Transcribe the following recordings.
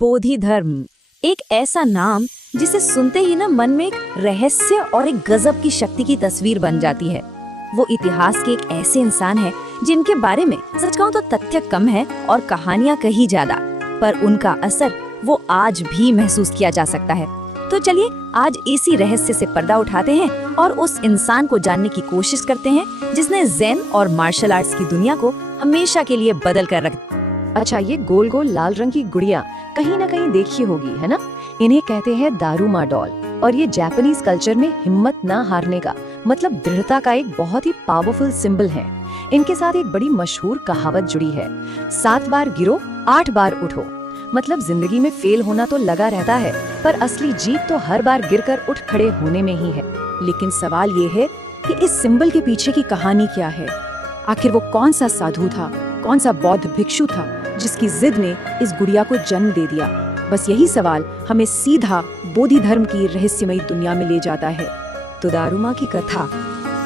बोधि धर्म, एक ऐसा नाम जिसे सुनते ही ना मन में एक रहस्य और एक गजब की शक्ति की तस्वीर बन जाती है। वो इतिहास के एक ऐसे इंसान है जिनके बारे में सच कहूं तो तथ्य कम है और कहानियां कहीं ज्यादा, पर उनका असर वो आज भी महसूस किया जा सकता है। तो चलिए आज इसी रहस्य से पर्दा उठाते हैं और उस इंसान को जानने की कोशिश करते हैं जिसने ज़ेन और मार्शल आर्ट्स की दुनिया को हमेशा के लिए बदल कर रख दिया। अच्छा, ये गोल गोल लाल रंग की गुड़िया कहीं ना कहीं देखी होगी, है ना? इन्हें कहते हैं दारुमा डॉल, और ये जापानीज कल्चर में हिम्मत ना हारने का मतलब दृढ़ता का एक बहुत ही पावरफुल सिंबल है। इनके साथ एक बड़ी मशहूर कहावत जुड़ी है, 7 बार गिरो 8 बार उठो। मतलब जिंदगी में फेल होना तो लगा रहता है, पर असली जीत तो हर बार गिरकर उठ खड़े होने में ही है। लेकिन सवाल ये है कि इस सिंबल के पीछे की कहानी क्या है? आखिर वो कौन सा साधु था, कौन सा बौद्ध भिक्षु था जिसकी जिद ने इस गुड़िया को जन्म दे दिया? बस यही सवाल हमें सीधा बोधि धर्म की रहस्यमयी दुनिया में ले जाता है। तो दारुमा की कथा,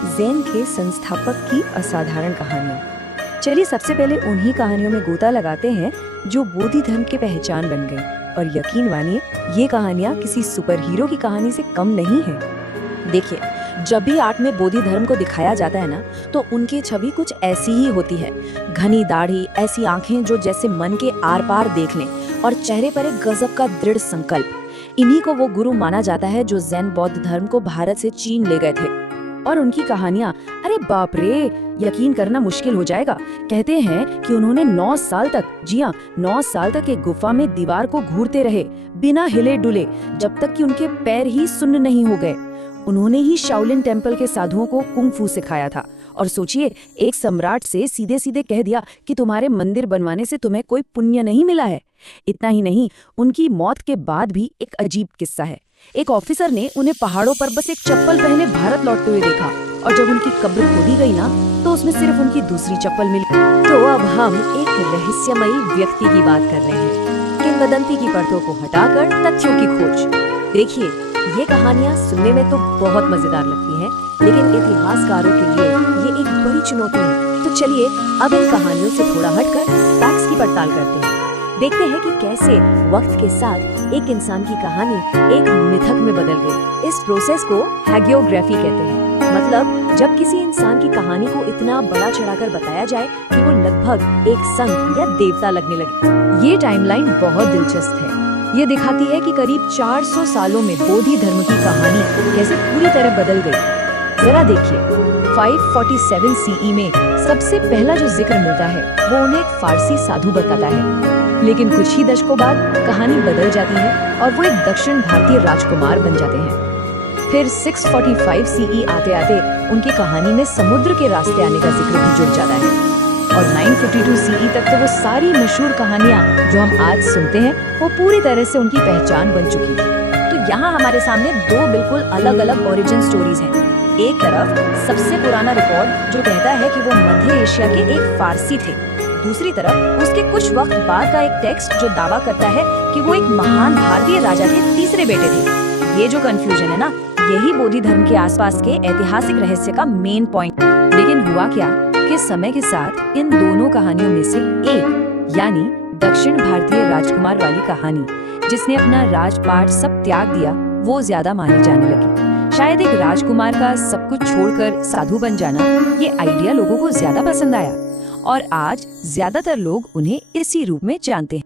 ज़ेन के संस्थापक की असाधारण कहानियां। चलिए सबसे पहले उन्हीं कहानियों में गोता लगाते हैं जो बोधि धर्म की पहचान बन गई। और यकीन मानिए ये कहानियां किसी सुपर हीरो की कहानी से कम नहीं है। देखिए, जब भी आर्ट में बोधि धर्म को दिखाया जाता है ना, तो उनकी छवि कुछ ऐसी ही होती है। घनी दाढ़ी, ऐसी आंखें जो जैसे मन के आर पार देख लें, और चेहरे पर एक गजब का दृढ़ संकल्प। इन्हीं को वो गुरु माना जाता है जो ज़ेन बौद्ध धर्म को भारत से चीन ले गए थे। और उनकी कहानियां, अरे बाप रे, यकीन करना मुश्किल हो जाएगा। कहते हैं कि उन्होंने 9 साल तक, जी हाँ 9 साल तक एक गुफा में दीवार को घूरते रहे बिना हिले डुले, जब तक कि उनके पैर ही सुन्न नहीं हो गए। उन्होंने ही शाओलिन टेम्पल के साधुओं को कुंग फू सिखाया था। और सोचिए, एक सम्राट से सीधे सीधे कह दिया कि तुम्हारे मंदिर बनवाने से तुम्हें कोई पुण्य नहीं मिला है। इतना ही नहीं, उनकी मौत के बाद भी एक अजीब किस्सा है। एक ऑफिसर ने उन्हें पहाड़ों पर बस एक चप्पल पहने भारत लौटते हुए देखा, और जब उनकी कब्र खोदी गई ना, तो उसमें सिर्फ उनकी दूसरी चप्पल मिली। तो अब हम एक रहस्यमयी व्यक्ति की बात कर रहे हैं, किंवदंती की परतों को हटाकर तथ्यों की खोज। देखिए, ये कहानियां सुनने में तो बहुत मजेदार लगती हैं, लेकिन इतिहासकारों के लिए ये एक बड़ी चुनौती है। तो चलिए अब इन कहानियों से थोड़ा हटकर फैक्ट्स की पड़ताल करते हैं। देखते हैं कि कैसे वक्त के साथ एक इंसान की कहानी एक मिथक में बदल गई। इस प्रोसेस को हैगियोग्राफी कहते हैं। मतलब जब किसी इंसान की कहानी को इतना बड़ा चढ़ाकर बताया जाए कि वो लगभग एक संत या देवता लगने लगे। ये टाइमलाइन बहुत दिलचस्प है। ये दिखाती है कि करीब 400 सालों में बोधि धर्म की कहानी कैसे पूरी तरह बदल गई। जरा देखिए, 547 CE में सबसे पहला जो जिक्र मिलता है वो उन्हें एक फारसी साधु बताता है। लेकिन कुछ ही दशकों बाद कहानी बदल जाती है और वो एक दक्षिण भारतीय राजकुमार बन जाते हैं। फिर 645 CE आते आते उनकी कहानी में समुद्र के रास्ते आने का जिक्र भी जुड़ जाता है। और 952 CE तक तो वो सारी मशहूर कहानियां जो हम आज सुनते हैं वो पूरी तरह से उनकी पहचान बन चुकी थी। तो यहाँ हमारे सामने 2 बिल्कुल अलग अलग ओरिजिन स्टोरीज हैं। एक तरफ सबसे पुराना रिकॉर्ड जो कहता है कि वो मध्य एशिया के एक फारसी थे। दूसरी तरफ उसके कुछ वक्त बाद का एक टेक्स्ट जो दावा करता है कि वो एक महान भारतीय राजा के तीसरे बेटे थे। ये जो कंफ्यूजन है ना, यही बोधि धर्म के आसपास के ऐतिहासिक रहस्य का मेन पॉइंट। लेकिन हुआ क्या कि समय के साथ इन दोनों कहानियों में से एक, यानी दक्षिण भारतीय राजकुमार वाली कहानी, जिसने अपना राजपाट सब त्याग दिया, वो ज्यादा मानी जाने लगी। शायद एक राजकुमार का सब कुछ छोड़कर साधु बन जाना, ये आइडिया लोगों को ज्यादा पसंद आया और आज ज्यादातर लोग उन्हें इसी रूप में जानते हैं।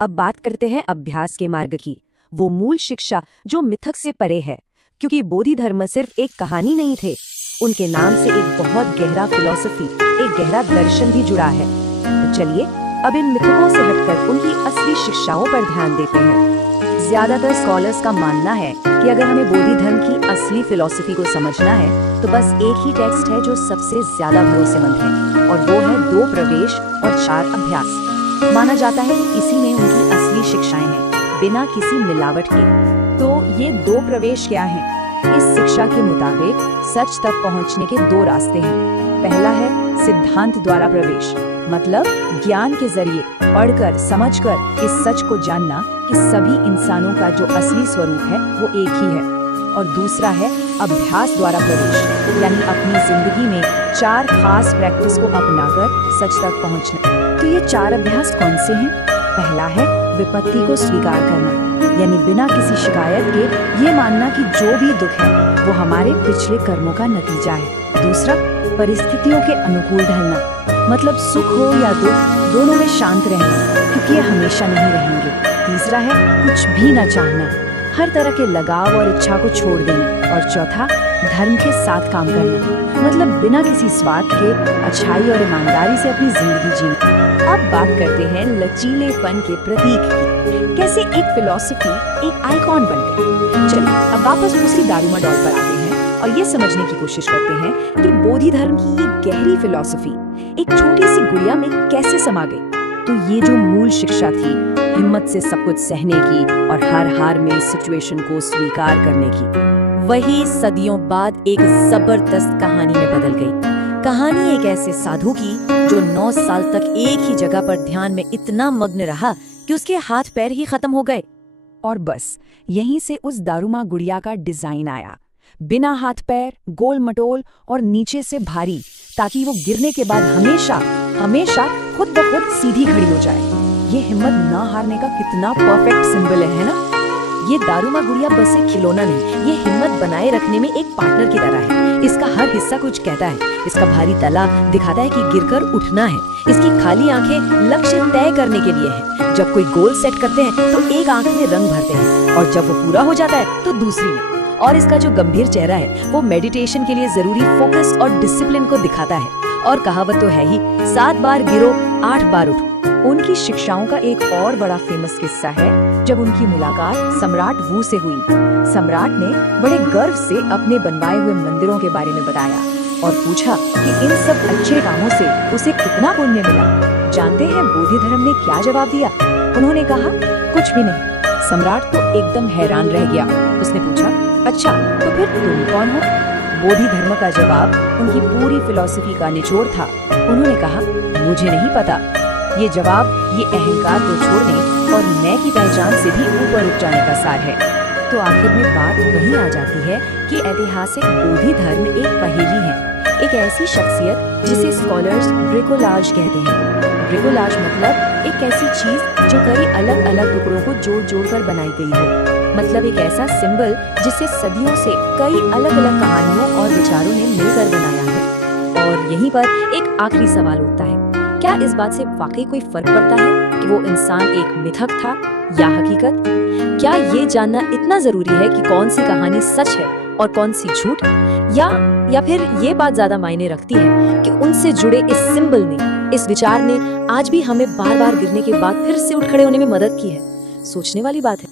अब बात करते हैं अभ्यास के मार्ग की, वो मूल शिक्षा जो मिथक से परे है, क्योंकि बोधि धर्म सिर्फ एक कहानी नहीं थे, उनके नाम से एक बहुत गहरा फिलॉसफी, एक गहरा दर्शन भी जुड़ा है। तो चलिए अब इन मिथकों से हटकर उनकी असली शिक्षाओं पर ध्यान देते हैं। ज्यादातर स्कॉलर्स का मानना है कि अगर हमें बोधि धर्म की असली फिलॉसफी को समझना है तो बस एक ही टेक्स्ट है जो सबसे ज्यादा भरोसेमंद है, और वो है 2 प्रवेश और 4 अभ्यास। माना जाता है कि इसी में उनकी असली शिक्षाएं हैं, बिना किसी मिलावट के। तो ये 2 प्रवेश क्या हैं? इस शिक्षा के मुताबिक सच तक पहुंचने के 2 रास्ते हैं। पहला है सिद्धांत द्वारा प्रवेश, मतलब ज्ञान के जरिए पढ़कर समझकर इस सच को जानना कि सभी इंसानों का जो असली स्वरूप है वो एक ही है। और दूसरा है अभ्यास द्वारा प्रवेश, यानी अपनी जिंदगी में 4 खास प्रैक्टिस को अपनाकर सच तक पहुंचना। तो ये 4 अभ्यास कौन से हैं? पहला है विपत्ति को स्वीकार करना, यानी बिना किसी शिकायत के ये मानना कि जो भी दुख है वो हमारे पिछले कर्मों का नतीजा है। दूसरा, परिस्थितियों के अनुकूल ढलना, मतलब सुख हो या दुख दोनों में शांत रहना, क्योंकि ये हमेशा नहीं रहेंगे। तीसरा है कुछ भी न चाहना, हर तरह के लगाव और इच्छा को छोड़ देना। और चौथा, धर्म के साथ काम करना, मतलब बिना किसी स्वार्थ के अच्छाई और ईमानदारी से अपनी जिंदगी जीना। अब बात करते हैं लचीलेपन के प्रतीक की, कैसे एक फिलॉसफी एक आइकॉन बन गई। चलिए अब वापस दूसरी दारूमा डॉल पर आते हैं और ये समझने की कोशिश करते हैं कि बोधि धर्म की ये गहरी फिलॉसफी एक छोटी सी गुड़िया में कैसे समा गई। तो ये जो मूल शिक्षा थी, हिम्मत से सब कुछ सहने की और हर हार में सिचुएशन को स्वीकार करने की, वही सदियों बाद एक जबरदस्त कहानी में बदल गई। कहानी एक ऐसे साधु की जो 9 साल तक एक ही जगह पर ध्यान में इतना मग्न रहा कि उसके हाथ पैर ही खत्म हो गए। और बस यहीं से उस दारूमा गुड़िया का डिजाइन आया, बिना हाथ पैर, गोल मटोल और नीचे से भारी, ताकि वो गिरने के बाद हमेशा हमेशा खुद ब खुद सीधी खड़ी हो जाए। ये हिम्मत ना हारने का कितना परफेक्ट सिंबल है ना? ये दारूमा गुड़िया बस एक खिलौना नहीं, ये हिम्मत बनाए रखने में एक पार्टनर की तरह है। इसका हर हिस्सा कुछ कहता है, इसका भारी तला दिखाता है कि गिरकर उठना है, इसकी खाली आंखें लक्ष्य तय करने के लिए है। जब कोई गोल सेट करते हैं तो एक आंख में रंग भरते हैं और जब वो पूरा हो जाता है तो दूसरी में। और इसका जो गंभीर चेहरा है वो मेडिटेशन के लिए जरूरी फोकस और डिसिप्लिन को दिखाता है। और कहावत तो है ही, 7 बार गिरो 8 बार उठो। उनकी शिक्षाओं का एक और बड़ा फेमस किस्सा है जब उनकी मुलाकात सम्राट वू से हुई। सम्राट ने बड़े गर्व से अपने बनवाए हुए मंदिरों के बारे में बताया और पूछा कि इन सब अच्छे कामों से उसे कितना पुण्य मिला। जानते हैं बोधि धर्म ने क्या जवाब दिया? उन्होंने कहा, कुछ भी नहीं। सम्राट तो एकदम हैरान रह गया। उसने पूछा, अच्छा तो फिर तुम कौन हो? बोधि धर्म का जवाब उनकी पूरी फिलॉसफी का निचोड़ था। उन्होंने कहा, मुझे नहीं पता। ये जवाब ये अहंकार को छोड़ने और मैं की पहचान से भी ऊपर उठ जाने का सार है। तो आखिर में बात वही आ जाती है कि ऐतिहासिक बोधि धर्म एक पहेली है, एक ऐसी शख्सियत जिसे स्कॉलर्स ब्रिकोलाज कहते हैं। ब्रिकोलाज मतलब एक ऐसी चीज जो कई अलग अलग टुकड़ों को जोड़ जोड़ कर बनाई गई हो, मतलब एक ऐसा सिंबल जिसे सदियों से कई अलग अलग कहानियों और विचारों ने मिलकर बनाया है। और यहीं पर एक आखिरी सवाल उठता है, क्या इस बात से वाकई कोई फर्क पड़ता है कि वो इंसान एक मिथक था या हकीकत? क्या ये जानना इतना जरूरी है कि कौन सी कहानी सच है और कौन सी झूठ? या फिर ये बात ज्यादा मायने रखती है कि उनसे जुड़े इस सिंबल ने, इस विचार ने आज भी हमें बार बार गिरने के बाद फिर से उठ खड़े होने में मदद की है? सोचने वाली बात है।